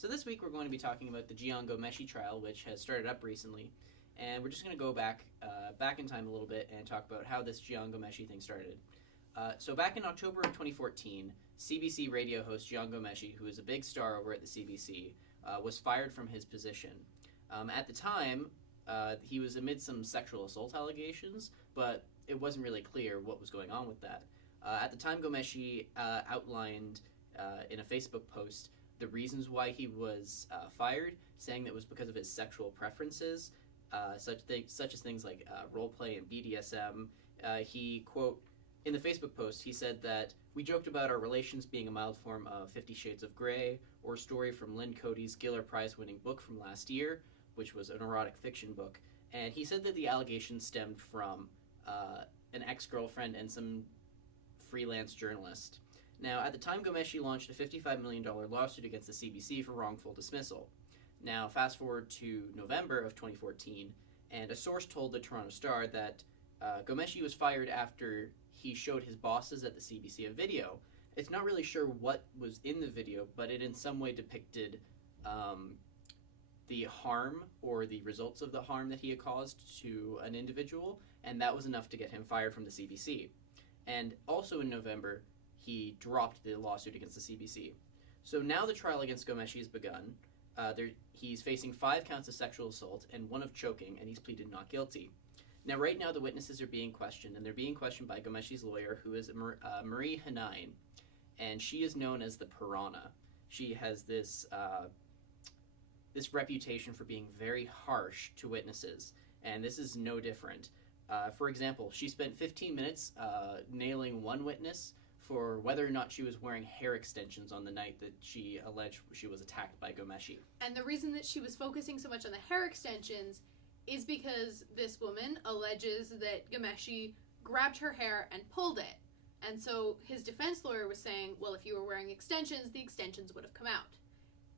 So this week we're going to be talking about the Ghomeshi Trial, which has started up recently, and we're just going to go back in time a little bit and talk about how this Ghomeshi thing started. So back in October of 2014, CBC radio host Ghomeshi, who is a big star over at the CBC, was fired from his position. At the time, he was amid some sexual assault allegations, but it wasn't really clear what was going on with that. At the time, Ghomeshi outlined in a Facebook post the reasons why he was fired, saying that it was because of his sexual preferences, such as things like roleplay and BDSM. He, quote, in the Facebook post, he said that we joked about our relations being a mild form of 50 Shades of Grey, or a story from Lynn Cody's Giller Prize-winning book from last year, which was an erotic fiction book. And he said that the allegations stemmed from an ex-girlfriend and some freelance journalist. Now, at the time, Ghomeshi launched a $55 million lawsuit against the CBC for wrongful dismissal. Now, fast forward to November of 2014, and a source told the Toronto Star that Ghomeshi was fired after he showed his bosses at the CBC a video. It's not really sure what was in the video, but it in some way depicted the harm or the results of the harm that he had caused to an individual, and that was enough to get him fired from the CBC. And also in November, he dropped the lawsuit against the CBC. So now the trial against Ghomeshi has begun. He's facing 5 counts of sexual assault and 1 of choking, and he's pleaded not guilty. Now, right now, the witnesses are being questioned, and they're being questioned by Ghomeshi's lawyer, who is Marie Hanine, and she is known as the Piranha. She has this reputation for being very harsh to witnesses, and this is no different. For example, she spent 15 minutes nailing one witness for whether or not she was wearing hair extensions on the night that she alleged she was attacked by Ghomeshi. And the reason that she was focusing so much on the hair extensions is because this woman alleges that Ghomeshi grabbed her hair and pulled it. And so his defense lawyer was saying, well, if you were wearing extensions, the extensions would have come out.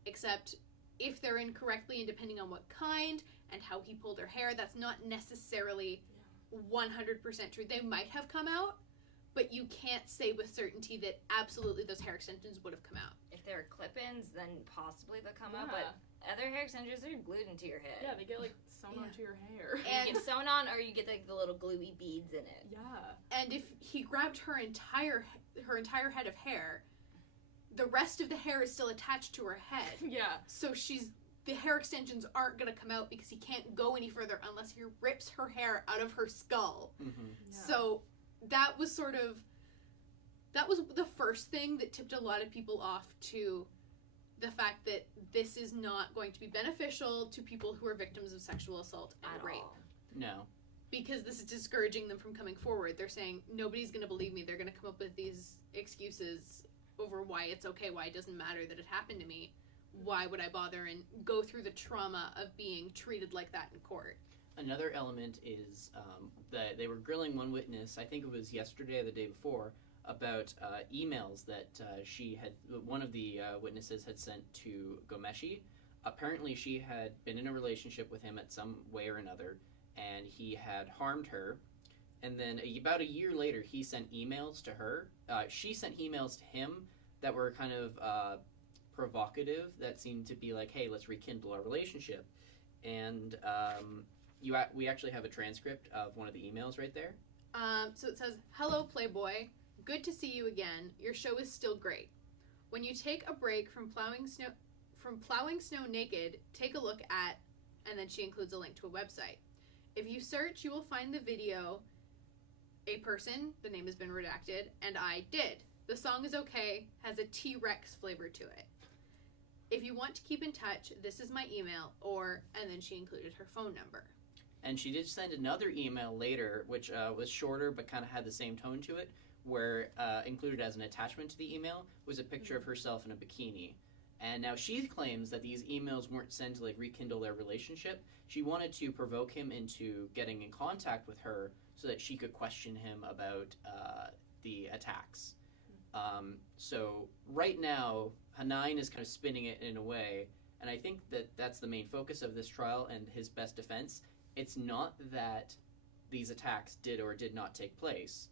Except if they're incorrectly, and depending on what kind and how he pulled her hair, that's not necessarily 100% true. They might have come out, but you can't say with certainty that absolutely those hair extensions would have come out. If they're clip-ins, then possibly they'll come out, but other hair extensions are glued into your head. Yeah, they get, sewn onto your hair. And you get sewn on, or you get, the little gluey beads in it. Yeah. And if he grabbed her entire head of hair, the rest of the hair is still attached to her head. Yeah. So the hair extensions aren't going to come out because he can't go any further unless he rips her hair out of her skull. Mm-hmm. Yeah. So that was the first thing that tipped a lot of people off to the fact that this is not going to be beneficial to people who are victims of sexual assault and rape. No. Because this is discouraging them from coming forward. They're saying, nobody's going to believe me. They're going to come up with these excuses over why it's okay, why it doesn't matter that it happened to me. Why would I bother and go through the trauma of being treated like that in court? Another element is that they were grilling one witness, I think it was yesterday or the day before, about emails that one of the witnesses had sent to Ghomeshi. Apparently she had been in a relationship with him at some way or another, and he had harmed her. And then about a year later, he sent emails to her. She sent emails to him that were kind of provocative, that seemed to be like, hey, let's rekindle our relationship. And we actually have a transcript of one of the emails right there. So it says, "Hello, Playboy. Good to see you again. Your show is still great. When you take a break from plowing snow naked, take a look at," and then she includes a link to a website. "If you search, you will find the video, a person, the name has been redacted, and I did. The song is okay, has a T-Rex flavor to it. If you want to keep in touch, this is my email," and then she included her phone number. And she did send another email later, which was shorter but kind of had the same tone to it, where included as an attachment to the email was a picture of herself in a bikini. And now she claims that these emails weren't sent to rekindle their relationship. She wanted to provoke him into getting in contact with her so that she could question him about the attacks. So right now, Hanine is kind of spinning it in a way, and I think that that's the main focus of this trial and his best defense. It's not that these attacks did or did not take place.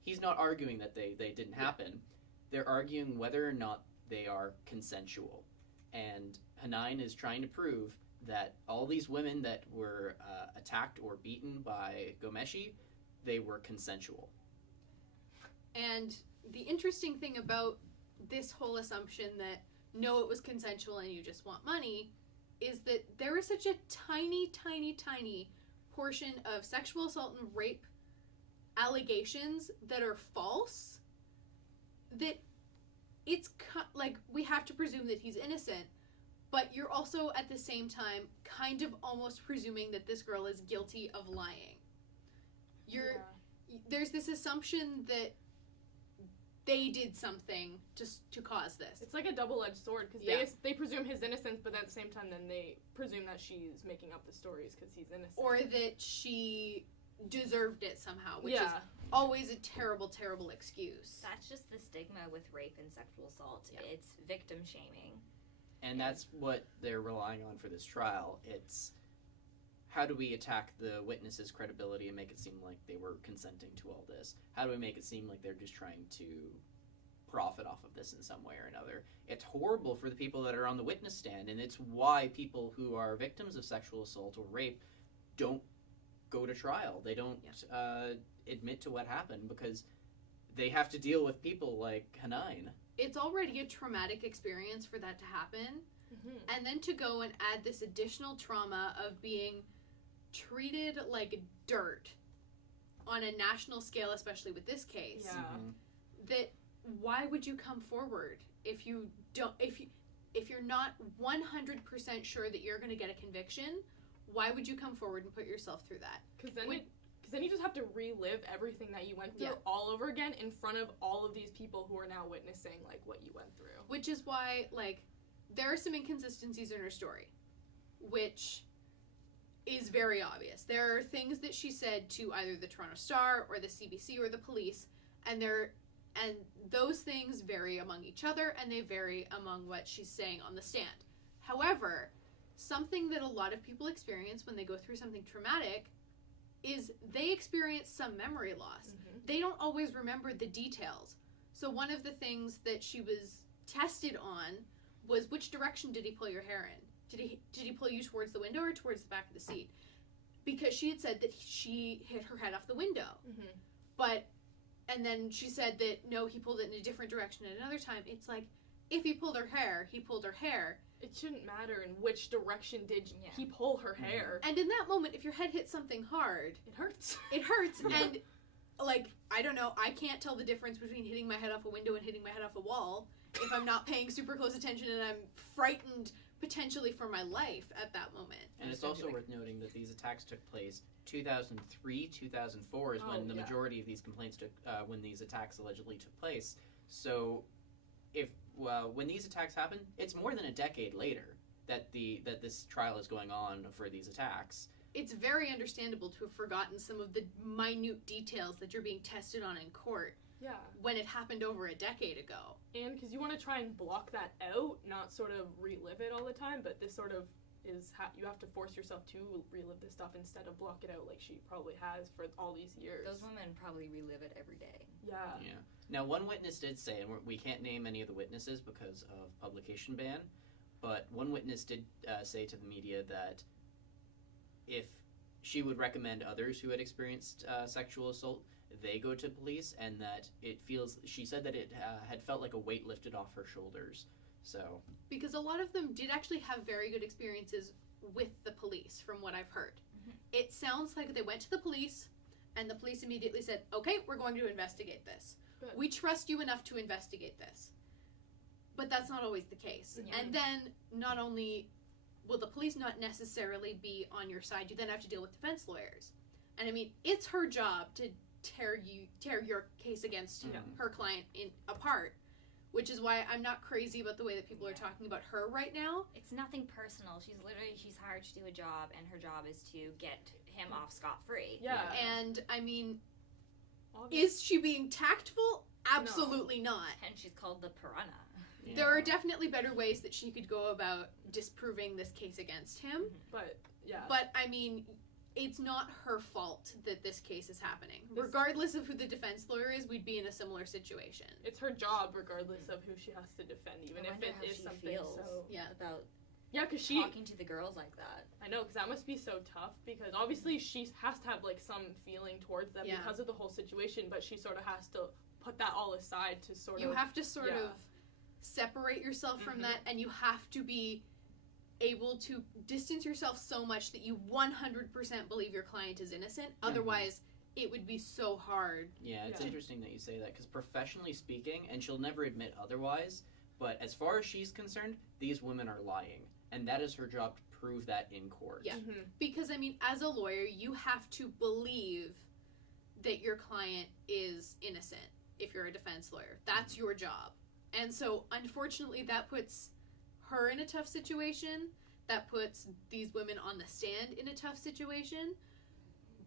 He's not arguing that they didn't happen. They're arguing whether or not they are consensual. And Hanine is trying to prove that all these women that were attacked or beaten by Ghomeshi, they were consensual. And the interesting thing about this whole assumption that no, it was consensual and you just want money, is that there is such a tiny, tiny, tiny portion of sexual assault and rape allegations that are false, that it's like we have to presume that he's innocent, but you're also at the same time kind of almost presuming that this girl is guilty of lying. There's this assumption that they did something to cause this. It's like a double-edged sword, because they presume his innocence, but at the same time then they presume that she's making up the stories because he's innocent. Or that she deserved it somehow, which is always a terrible, terrible excuse. That's just the stigma with rape and sexual assault. Yeah. It's victim shaming. And that's what they're relying on for this trial. It's how do we attack the witnesses' credibility and make it seem like they were consenting to all this? How do we make it seem like they're just trying to profit off of this in some way or another? It's horrible for the people that are on the witness stand, and it's why people who are victims of sexual assault or rape don't go to trial. They don't admit to what happened because they have to deal with people like Hanine. It's already a traumatic experience for that to happen. Mm-hmm. And then to go and add this additional trauma of being treated like dirt on a national scale, especially with this case. Yeah. Mm-hmm. That why would you come forward if you're not 100% sure that you're going to get a conviction? Why would you come forward and put yourself through that? Because then you just have to relive everything that you went through all over again in front of all of these people who are now witnessing like what you went through. Which is why there are some inconsistencies in her story, which is very obvious. There are things that she said to either the Toronto Star or the CBC or the police, and those things vary among each other, and they vary among what she's saying on the stand. However, something that a lot of people experience when they go through something traumatic is they experience some memory loss. Mm-hmm. They don't always remember the details. So one of the things that she was tested on was which direction did he pull your hair in? Did he pull you towards the window or towards the back of the seat? Because she had said that she hit her head off the window. Mm-hmm. And then she said that no, he pulled it in a different direction at another time. It's like, if he pulled her hair, he pulled her hair. It shouldn't matter in which direction did he pull her hair. And in that moment, if your head hits something hard, it hurts. It hurts. And I don't know, I can't tell the difference between hitting my head off a window and hitting my head off a wall if I'm not paying super close attention and I'm frightened potentially for my life at that moment. And it's also worth noting that these attacks took place 2003, 2004 is when the majority of these complaints took, when these attacks allegedly took place. So when these attacks happen, it's more than a decade later that this trial is going on for these attacks. It's very understandable to have forgotten some of the minute details that you're being tested on in court. Yeah. When it happened over a decade ago. And because you want to try and block that out, not sort of relive it all the time, but this sort of is you have to force yourself to relive this stuff instead of block it out like she probably has for all these years. Those women probably relive it every day. Yeah. Yeah. Now, one witness did say, and we can't name any of the witnesses because of publication ban, but one witness did say to the media that if she would recommend others who had experienced sexual assault, they go to police, and that she said that it had felt like a weight lifted off her shoulders. So, because a lot of them did actually have very good experiences with the police, from what I've heard. Mm-hmm. It sounds like they went to the police, and the police immediately said, okay, we're going to investigate this. Good. We trust you enough to investigate this. But that's not always the case. Yeah. And then, not only will the police not necessarily be on your side, you then have to deal with defense lawyers. And I mean, it's her job to tear your case against her client apart, which is why I'm not crazy about the way that people are talking about her right now. It's nothing personal. She's hired to do a job, and her job is to get him off scot-free. Yeah. And I mean, is she being tactful? Absolutely not. And she's called the piranha. Yeah. There are definitely better ways that she could go about disproving this case against him. But I mean, it's not her fault that this case is happening. Regardless of who the defense lawyer is, we'd be in a similar situation. It's her job, regardless of who she has to defend, even if it is something about Yeah, because she... talking to the girls like that. I know, because that must be so tough, because obviously she has to have, like, some feeling towards them because of the whole situation, but she sort of has to put that all aside to sort of... You have to sort of separate yourself from that, and you have to be able to distance yourself so much that you 100% believe your client is innocent. Otherwise, it would be so hard. Yeah, it's interesting that you say that, because professionally speaking, and she'll never admit otherwise, but as far as she's concerned, these women are lying. And that is her job to prove that in court. Yeah. Because, I mean, as a lawyer, you have to believe that your client is innocent if you're a defense lawyer. That's your job. And so, unfortunately, that puts her in a tough situation. That puts these women on the stand in a tough situation.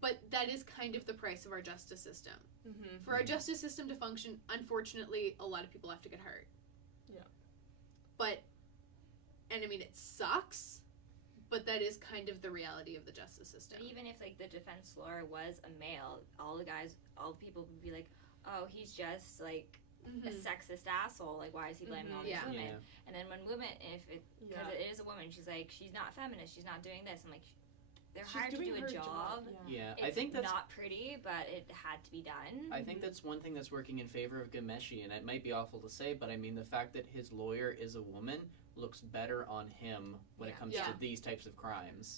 But that is kind of the price of our justice system. For our justice system to function, unfortunately, a lot of people have to get hurt. Yeah. But, and I mean, it sucks, but that is kind of the reality of the justice system. But even if, like, the defense lawyer was a male, all the people would be like, oh, he's just, like, a sexist asshole. Like, why is he blaming all these women? And then when women, because it is a woman, she's like, she's not feminist, she's not doing this. I'm like, they're hired to do a job. It's I think that's not pretty, but it had to be done. I think that's one thing that's working in favor of Ghomeshi, and it might be awful to say, but I mean, the fact that his lawyer is a woman looks better on him when it comes to these types of crimes.